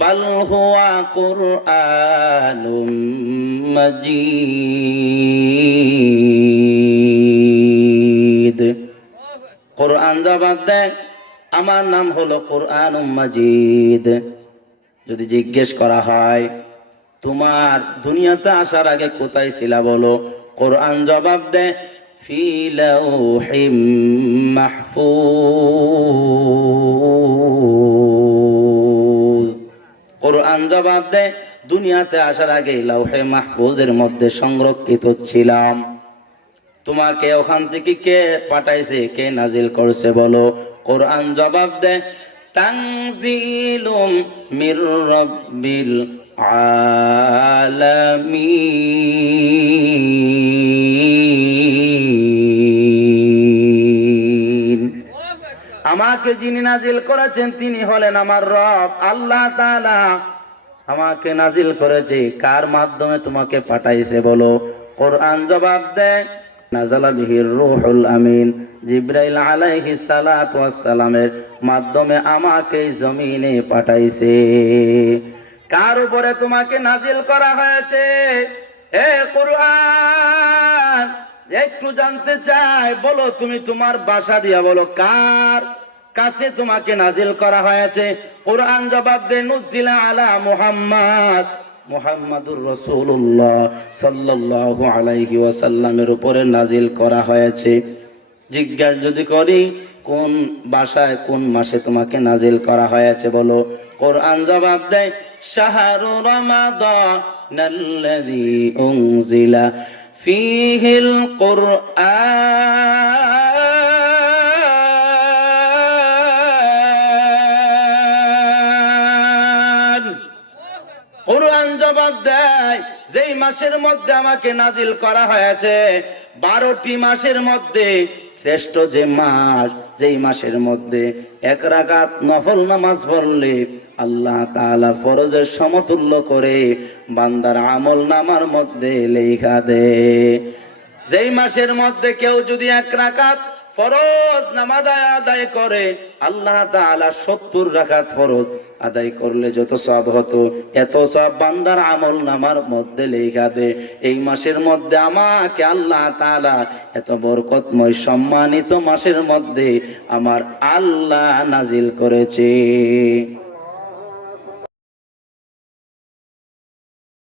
বাল হুয়া কুরআনুম মাজিদ। কোরআন জবাব দেয়, আমার নাম হলো কোরআনুম মাজিদ। যদি জিজ্ঞেস করা হয় তোমার দুনিয়াতে আসার আগে কোথায় ছিলা বলো, কোরআন জবাব দেয় ফি লাউহিম মাহফুজ। কোরআন জবাব দেয় দুনিয়াতে আসার আগে লাউহে মাহফুজের মধ্যে সংরক্ষিত ছিলাম। তোমাকে ওখান থেকে কে পাঠাইছে, কে নাজিল করছে বলো, কোরআন জবাব দেয় তানজিলুম মির রাব্বিল আলামিন। আমাকে যিনি নাজিল করেছেন তিনি হলেন আমার রব আল্লাহ তাআলা। আমাকে নাজিল করেছে, কার মাধ্যমে তোমাকে পাঠাইছে বলো, কোরআন জবাব দেয় নাযালা বিহির রূহুল আমিন, জিবরাইল আলাইহিস সালাতু ওয়াস সালামের মাধ্যমে আমাকে জমিনে পাঠাইছে। কার উপরে তোমাকে নাজিল করা হয়েছে? হে কোরআন, একটু জানতে চাই, বলো তুমি তোমার ভাষা দিয়া বলো, কার কাছে তোমাকে নাজিল করা হয়েছে? কোরআন জবাব দেয় নুজিলা আলা মুহাম্মদ, মুহাম্মাদুর রাসূলুল্লাহ সাল্লাল্লাহু আলাইহি ওয়াসাল্লামের উপরে নাজিল করা হয়েছে। জিজ্ঞাসা যদি করি কোন ভাষায় কোন মাসে তোমাকে নাজিল করা হয়েছে বলো, কোরআন জবাব দেয় শাহরু রমাদানাল্লাযী উনজিলা ফীহিল কুরআন। কোরআন জবাব দেয় যেই মাসের মধ্যে আমাকে নাজিল করা হয়েছে, 12টি মাসের মধ্যে শ্রেষ্ঠ যে মাস, যেই মাসের মধ্যে এক রাকাত নফল নামাজ পড়লে আল্লাহ তাআলা ফরজের সমতুল্য করে বান্দার আমল নামার মধ্যে লেখা দেয়। যেই মাসের মধ্যে কেউ যদি এক রাকাত ফরজ নামাজ আদায় করে, আল্লাহ তাআলা 70 রাকাত ফরজ আদায় করলে যত সওয়াব হতো এত সওয়াব বান্দার আমল নামার মধ্যে লেখা দেয়। এই মাসের মধ্যে আমাকে আল্লাহ তাআলা এত বরকতময় সম্মানিত মাসের মধ্যে আমার আল্লাহ নাজিল করেছে।